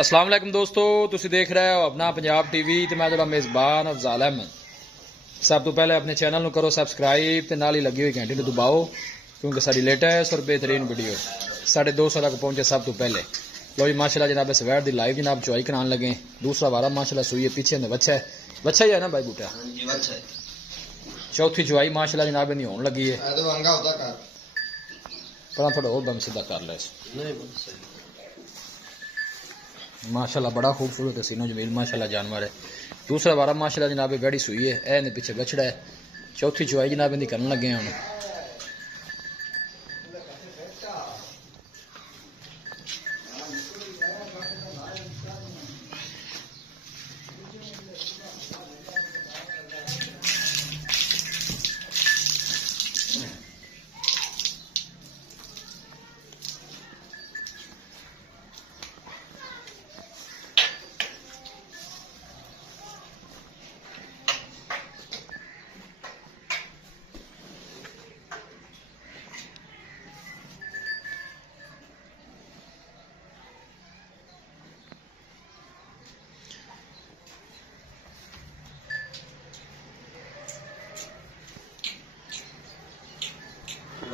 अस्सलाम वालेकुम दोस्तों, तुसी देख रहे हो अपना पंजाब टीवी ते मैं तुहाडा मेज़बान अफजाल अहमद। सब तो पहले अपने चैनल को करो सब्सक्राइब ते नाल ही लगी हुई घंटी को दबाओ क्योंकि साडी लेटेस्ट और बेहतरीन वीडियो 250 तक पहुंचे सब तो पहले। लो जी माशाल्लाह जनाब सवैर दी लाइव जनाब चुआई कराने लगे। दूसरा वारा माशाल्लाह सुई है, पीछे ने बच्चा ही है ना भाई बूटा। चौथी चुआई माशाल्लाह जनाब नहीं होने लगी है। पर थोड़ा और दम सीधा कर ले माशाल्लाह, बड़ा खूबसूरत है सीनो जमील माशाल्लाह जानवर है। दूसरा बारा माशाल्लाह जनाब गड़ी सुई है, ए ने पीछे बछड़ा है। चौथी चुआई जनाब इनकी करने लगे हैं।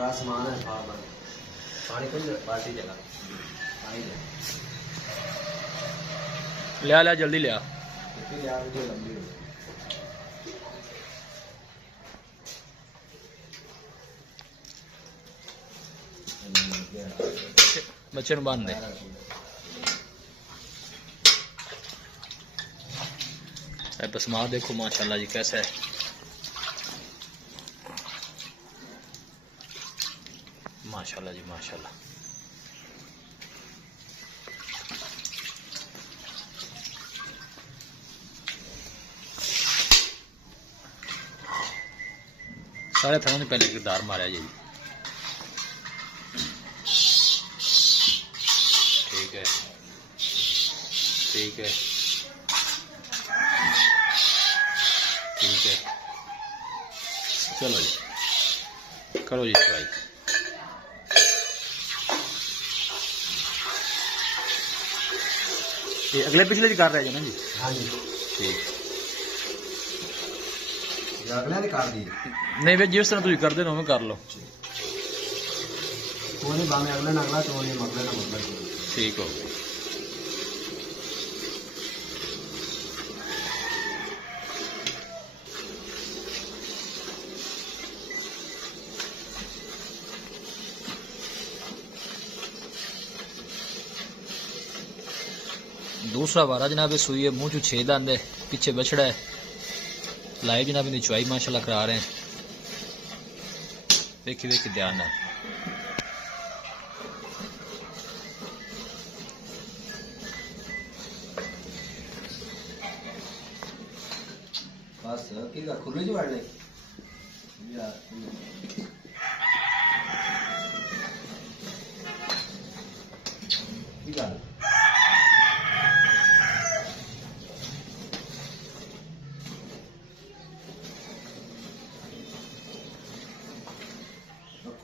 आसमान है पानी को बाल्टी जला पानी लिया लिया जल्दी लिया। बच्चे बांध दे। पसमा देखो माशाल्लाह जी कैसा है। माशाल्लाह जी माशाल्लाह। सारे थरों ने पहले किरदार मारा जी। ठीक है ठीक है ठीक है, चलो जी करो जी भाई। अगले पिछले कर रहे ना जी। हाँ जी ठीक, अगले ने कर दिए नहीं भाई जिस तरह तुम करते हो कर लो। कोई नहीं बामे अगले ने अगला तो नहीं मगले ना मगला ठीक हो गया। दूसरा वारा जनाब सुई है, मुंह चू 6 दंद है, पीछे बछड़ा है। लाइव जनाब इनकी चुआई माशाल्लाह करा रहे हैं। देखिए देखिए ध्यान है। बस की खुली जी वाड़ने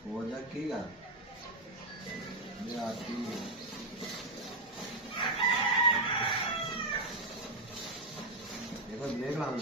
खोजा की गा ये आती देखो देख रहा हूँ।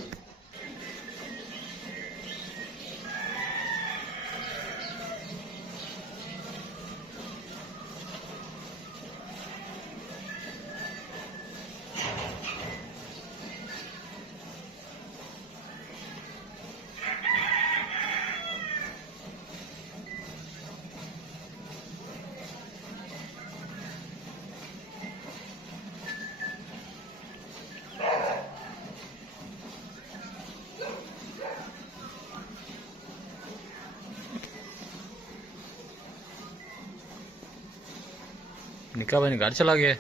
निका भाई ने घर चला गया।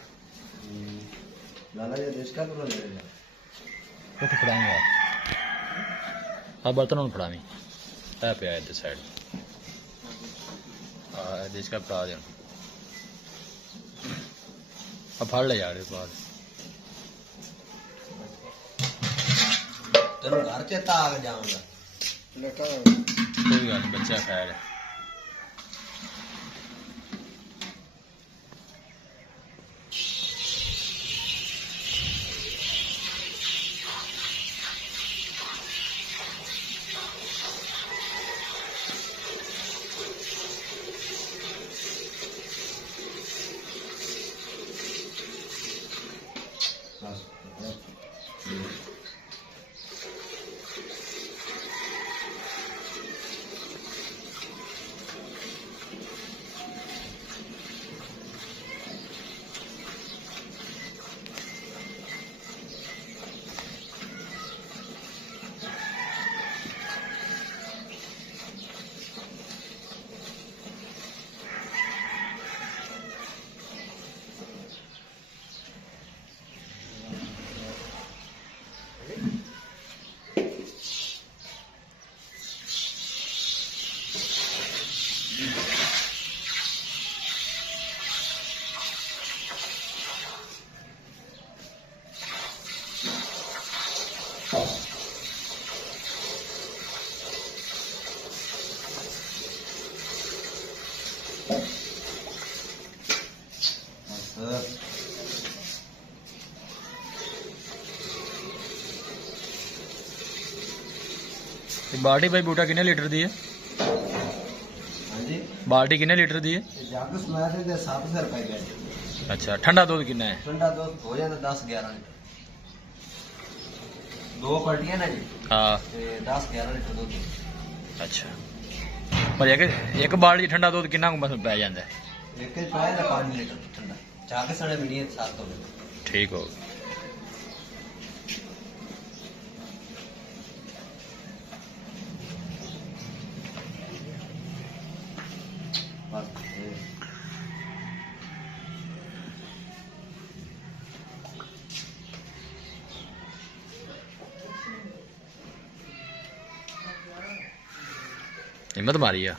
लाला जी देश का पूरा ले लिया तो फड़ाएंगे हाँ बर्तनों में फड़ावी है पे आए साइड देश का फड़ा दे। अब फाड़ ले यार बाद तेरे घर चेता आ जाऊंगा कोई गल नहीं, बच्चा खैर है। ये बाल्टी भाई बूटा कितने लीटर दी है? हाँ जी बाल्टी कितने लीटर दी है? जग सुनाया थे 700 रुपए का। अच्छा ठंडा दूध कितना है? ठंडा दूध हो जाता 10-11 लीटर। 2 पलटियां ना जी हाँ 10-11 लीटर दूध। अच्छा पर एक बाल्टी ठंडा दूध कितना बस पै जाता है? एक पाए ना 5 लीटर ठंडा चाके सड़े मिली 7 लीटर। ठीक हो बस हिम्मत मारी है?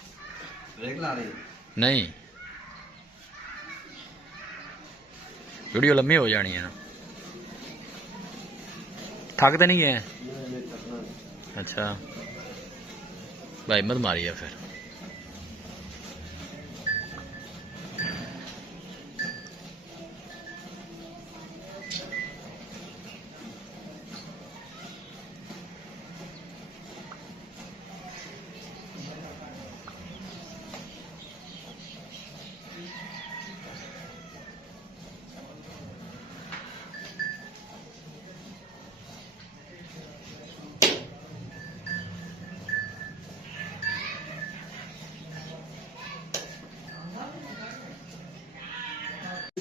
ब्रेक ला रही है। नहीं वीडियो लंबी हो जानी है ना। थक तो नहीं है? अच्छा भाई हिम्मत मारी है फिर।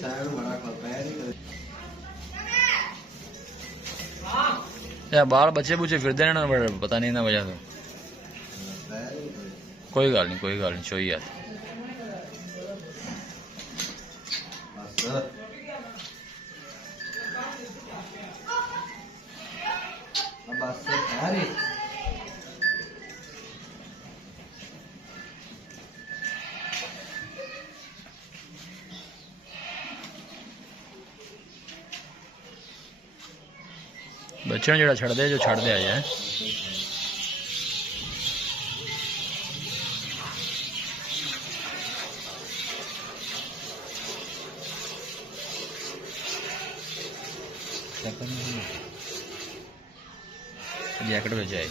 साइड में बड़ा पैर ही यार बाल बच्चे बुच्चे फिरते रहना पता नहीं ना वजह से। पैर ही कोई गल नहीं छोई यार। बस अब बस पैर ही बच्चे जो छड़ दे जो छड़ दे आए हैं। जैकेट में जाए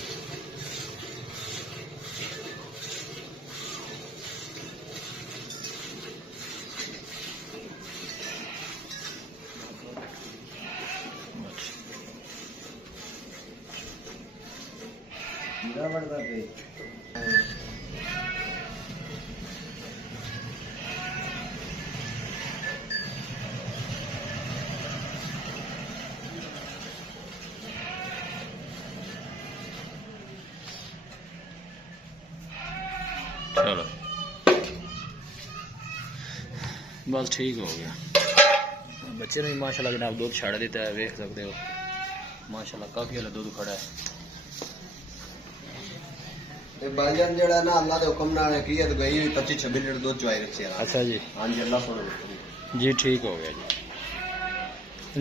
कीड़ा बढ़ता पे चलो बस ठीक हो गया। बच्चे ने माशाल्लाह जनाब दूध छड़ दिता है, देख सकते हो माशाल्लाह काफी वाला दूध खड़ा है। ते भाईजान जेड़ा ना अल्लाह दे हुक्म नाल की है तो गई 25-26 लीटर दूध चवाई रखी है। अच्छा जी हां जी अल्लाह सुने जी ठीक हो गया जी।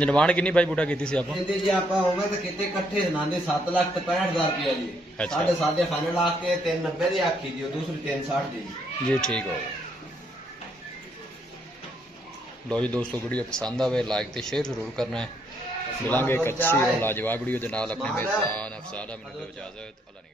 डिमांड कितनी भाई बूटा की सी आप? इंदे जी आपा होवे ते किते इकट्ठे नांदे 7,65,000 रुपया जी। अच्छा। साढ़े सादे फाइनल आके 390 दी आखी दी, दूसरी 360 दी। जी ठीक हो गया। लो जी दोस्तों वीडियो पसंद आवे लाइक ते शेयर जरूर करना है। मिलांगे एक अच्छी और लाजवाब वीडियो के नाल। अपने मेजबान अफसाना मैनूं दो इजाजत। अल्लाह ने